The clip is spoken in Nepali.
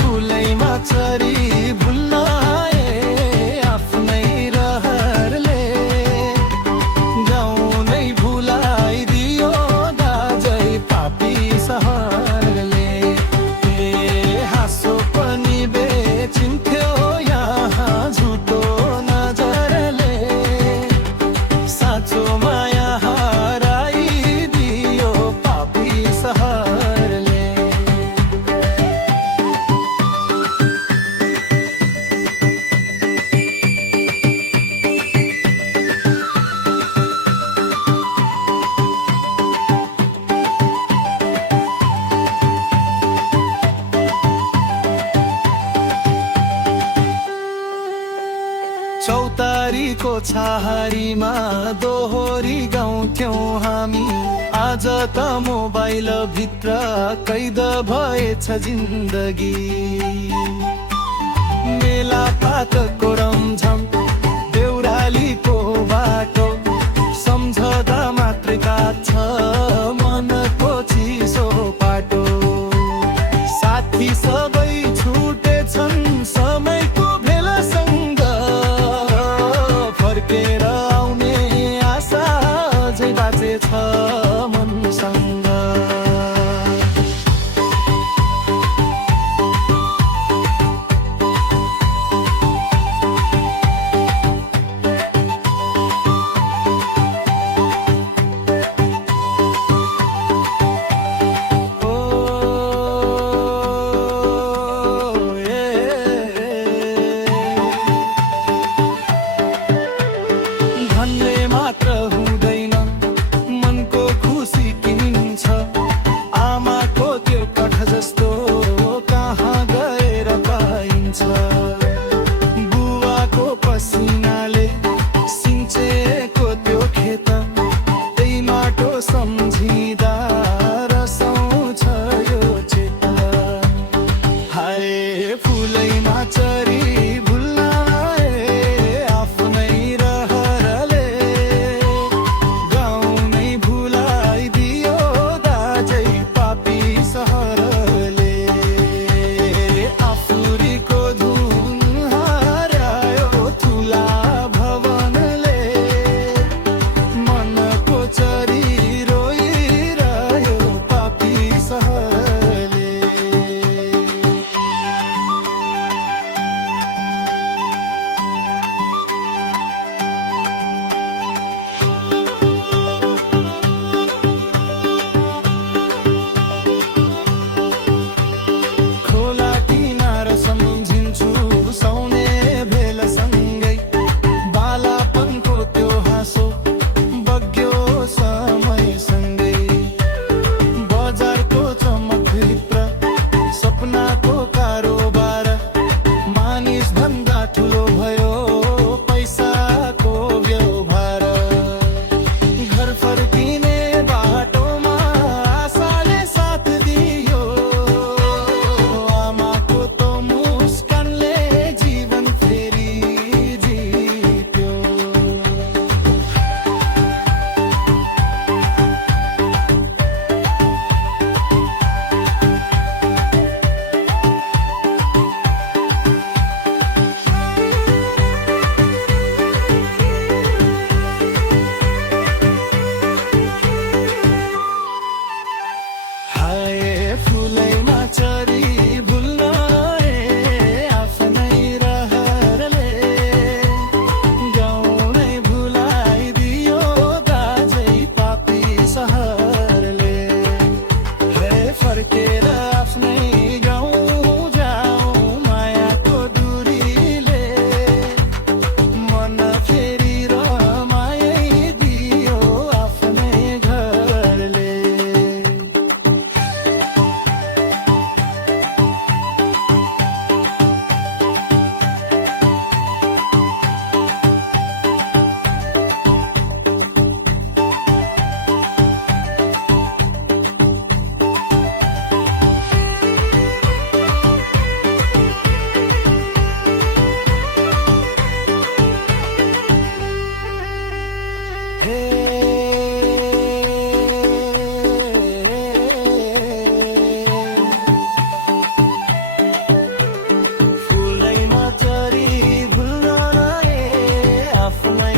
फुलैमा चरी भुल्न आए आफ्नै रहरले गाउँ नै भुलाइदियो दाजै पापी सहरले हाँसो पनि बेचिन्थ्यो यहाँ झुटो नजरले साँचो माया हराइदियो पापी सहरले चौतारीको छहारीमा दोहोरी गाउँथ्यौं हामी आज त मोबाइल भित्र कैद भएछ जिन्दगी मेला पातको रमझम देउरालीको बाटो सम्झदा मात्र काट्छ मनको चिसो पाटो साथी सबै छुटेछन् समयको भेलासँग फर्केर आउने आशा अझै बाँचेछ मनसँग आफ्नै